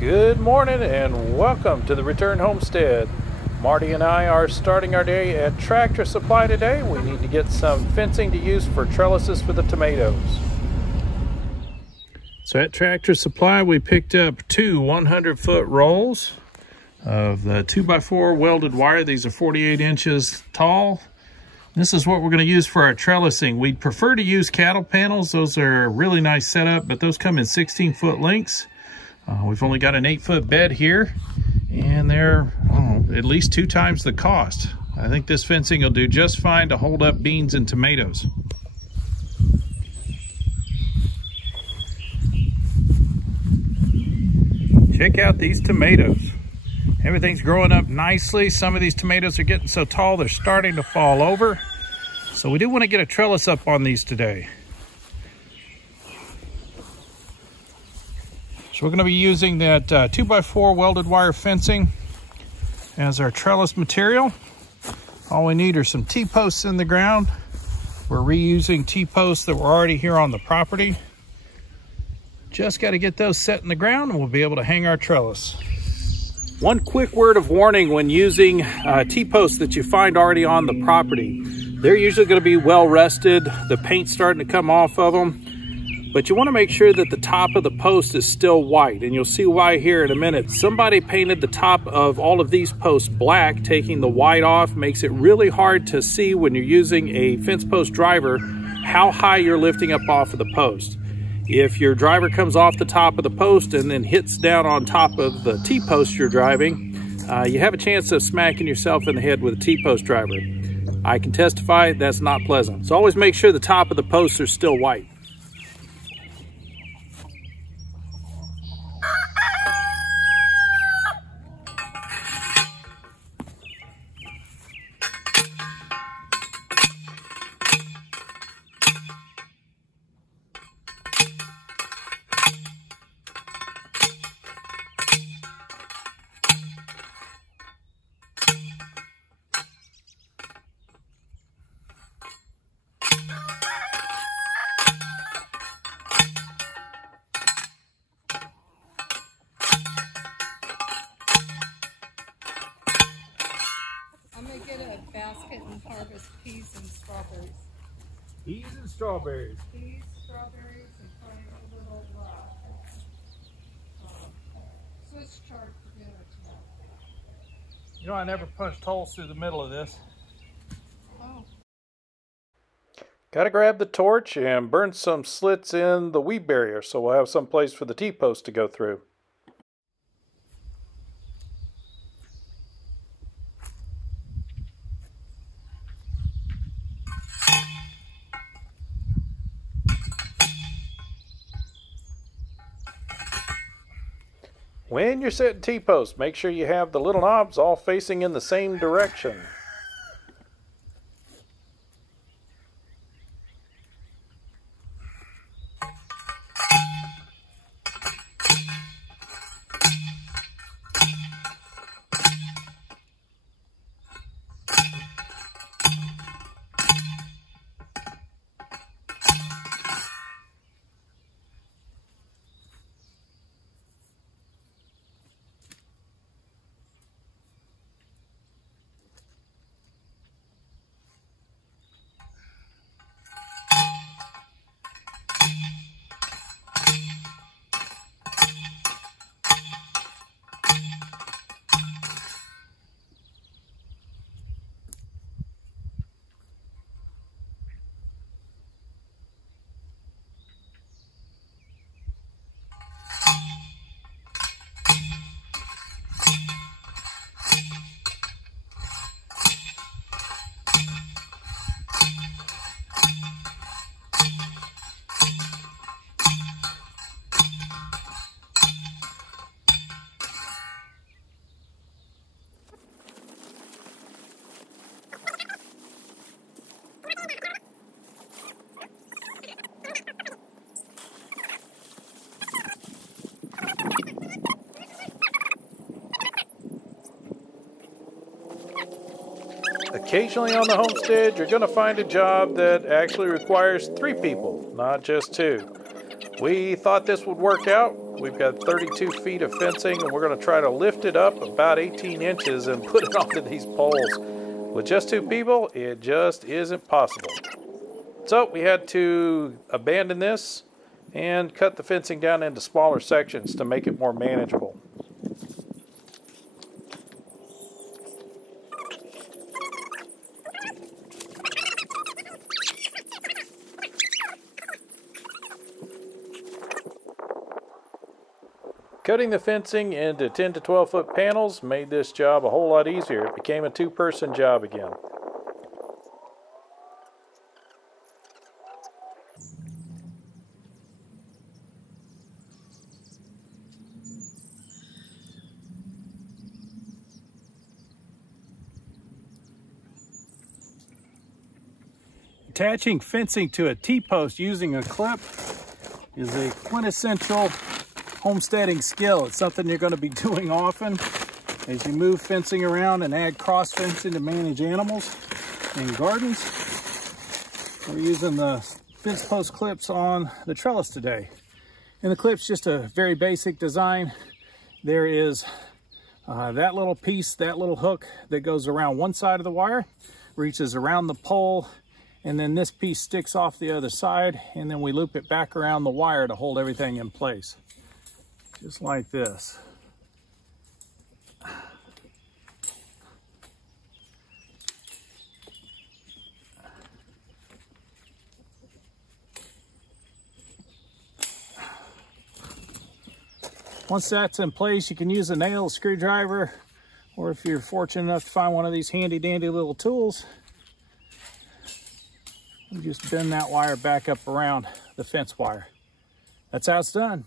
Good morning and welcome to the Return Homestead. Marty and I are starting our day at Tractor Supply today. We need to get some fencing to use for trellises for the tomatoes. So at Tractor Supply we picked up two 100-foot rolls of the 2x4 welded wire. These are 48 inches tall. This is what we're going to use for our trellising. We'd prefer to use cattle panels. Those are a really nice setup, but those come in 16-foot lengths. We've only got an 8-foot bed here, and they're at least 2 times the cost. I think this fencing will do just fine to hold up beans and tomatoes. Check out these tomatoes. Everything's growing up nicely. Some of these tomatoes are getting so tall they're starting to fall over. So we do want to get a trellis up on these today. So we're going to be using that 2x4 welded wire fencing as our trellis material. All we need are some T-posts in the ground. We're reusing T-posts that were already here on the property. Just got to get those set in the ground and we'll be able to hang our trellis. One quick word of warning when using T-posts that you find already on the property. They're usually going to be well rusted. The paint's starting to come off of them. But you want to make sure that the top of the post is still white, and you'll see why here in a minute. Somebody painted the top of all of these posts black. Taking the white off makes it really hard to see when you're using a fence post driver how high you're lifting up off of the post. If your driver comes off the top of the post and then hits down on top of the T-post you're driving, you have a chance of smacking yourself in the head with a T-post driver. I can testify that's not pleasant. So always make sure the top of the posts are still white. I'm going to get a basket and harvest peas and strawberries. Peas and strawberries. Peas, strawberries, and find a little Swiss chard for dinner tonight. You know, I never punched holes through the middle of this. Oh. Gotta grab the torch and burn some slits in the weed barrier so we'll have some place for the T-post to go through. When you're setting T-posts, make sure you have the little knobs all facing in the same direction. Occasionally on the homestead, you're going to find a job that actually requires 3 people, not just 2. We thought this would work out. We've got 32 feet of fencing, and we're going to try to lift it up about 18 inches and put it onto these poles. With just 2 people, it just isn't possible. So we had to abandon this and cut the fencing down into smaller sections to make it more manageable. Cutting the fencing into 10 to 12 foot panels made this job a whole lot easier. It became a 2-person job again. Attaching fencing to a T-post using a clip is a quintessential homesteading skill. It's something you're going to be doing often as you move fencing around and add cross fencing to manage animals and gardens. We're using the fence post clips on the trellis today. And the clip's just a very basic design. There is that little piece, that little hook that goes around one side of the wire, reaches around the pole, and then this piece sticks off the other side, and then we loop it back around the wire to hold everything in place. Just like this. Once that's in place, you can use a nail, screwdriver, or if you're fortunate enough to find one of these handy dandy little tools, you just bend that wire back up around the fence wire. That's how it's done.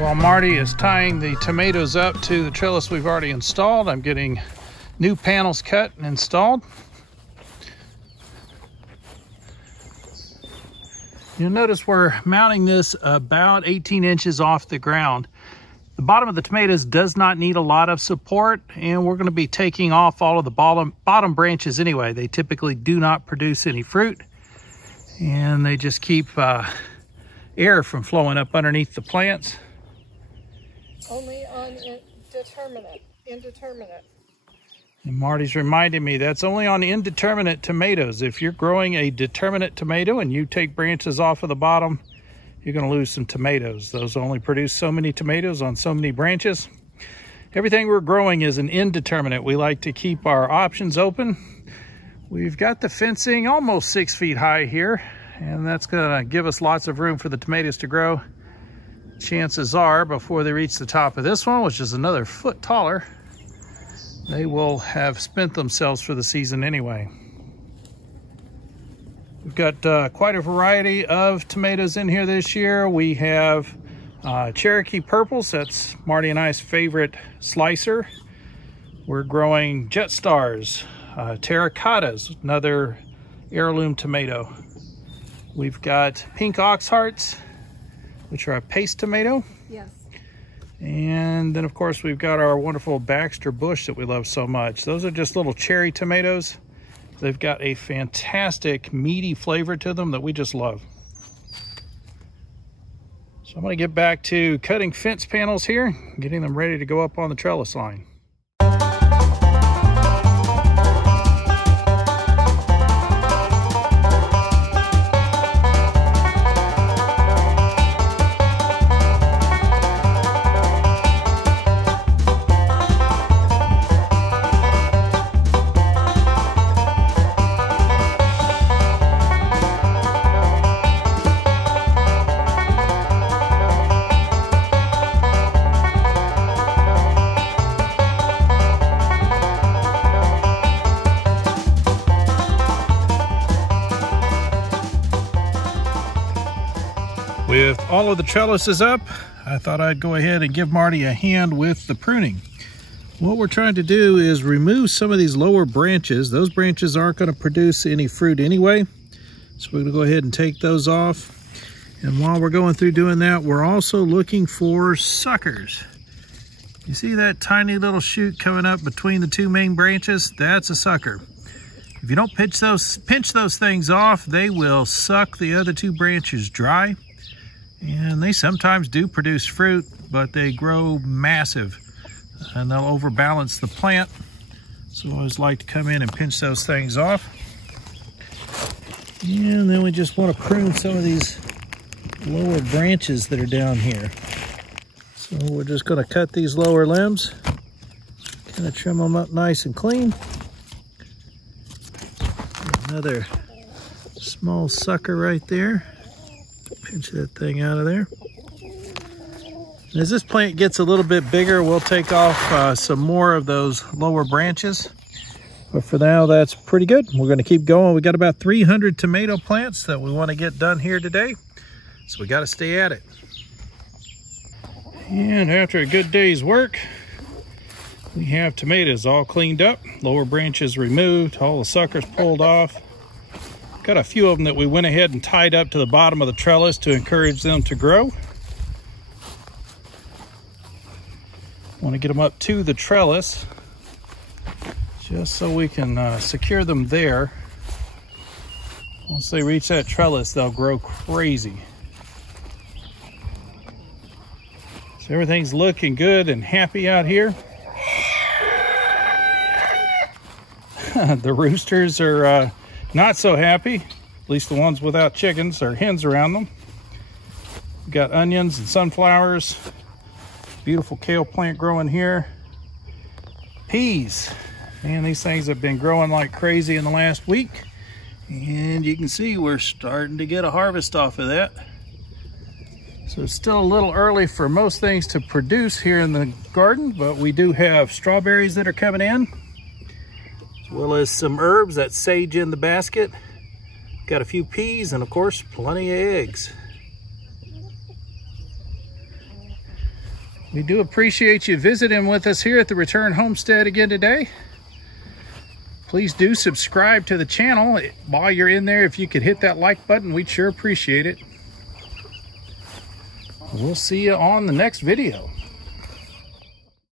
While Marty is tying the tomatoes up to the trellis we've already installed, I'm getting new panels cut and installed. You'll notice we're mounting this about 18 inches off the ground. The bottom of the tomatoes does not need a lot of support, and we're going to be taking off all of the bottom branches anyway. They typically do not produce any fruit, and they just keep air from flowing up underneath the plants. Only on indeterminate. And Marty's reminding me that's only on indeterminate tomatoes. If you're growing a determinate tomato and you take branches off of the bottom, you're going to lose some tomatoes. Those only produce so many tomatoes on so many branches. Everything we're growing is an indeterminate. We like to keep our options open. We've got the fencing almost 6 feet high here, and that's going to give us lots of room for the tomatoes to grow. Chances are, before they reach the top of this one, which is another foot taller, they will have spent themselves for the season anyway. We've got quite a variety of tomatoes in here this year. We have Cherokee Purples. That's Marty and I's favorite slicer. We're growing Jet Stars, Terracottas, another heirloom tomato. We've got Pink Ox Hearts, which are a paste tomato. Yes. And then of course we've got our wonderful Baxter Bush that we love so much. Those are just little cherry tomatoes. They've got a fantastic meaty flavor to them that we just love. So I'm going to get back to cutting fence panels here, getting them ready to go up on the trellis line. With all of the trellises up, I thought I'd go ahead and give Marty a hand with the pruning. What we're trying to do is remove some of these lower branches. Those branches aren't going to produce any fruit anyway, so we're going to go ahead and take those off. And while we're going through doing that, we're also looking for suckers. You see that tiny little shoot coming up between the two main branches? That's a sucker. If you don't pinch those things off, they will suck the other two branches dry. And they sometimes do produce fruit, but they grow massive and they'll overbalance the plant. So I always like to come in and pinch those things off. And then we just want to prune some of these lower branches that are down here. So we're just going to cut these lower limbs, kind of trim them up nice and clean. Another small sucker right there. Pinch that thing out of there. As this plant gets a little bit bigger, we'll take off some more of those lower branches. But for now, that's pretty good. We're going to keep going. We got about 300 tomato plants that we want to get done here today. So we got to stay at it. And after a good day's work, we have tomatoes all cleaned up, lower branches removed, all the suckers pulled off. Got a few of them that we went ahead and tied up to the bottom of the trellis to encourage them to grow. Want to get them up to the trellis just so we can secure them there. Once they reach that trellis, they'll grow crazy. So everything's looking good and happy out here. The roosters are not so happy, at least the ones without chickens or hens around them. We've got onions and sunflowers, beautiful kale plant growing here. Peas, man, these things have been growing like crazy in the last week. And you can see we're starting to get a harvest off of that. So it's still a little early for most things to produce here in the garden, but we do have strawberries that are coming in, as well as some herbs. That's sage in the basket. Got a few peas and of course plenty of eggs. We do appreciate you visiting with us here at the Return Homestead again today. Please do subscribe to the channel. While you're in there, if you could hit that like button, we'd sure appreciate it. We'll see you on the next video.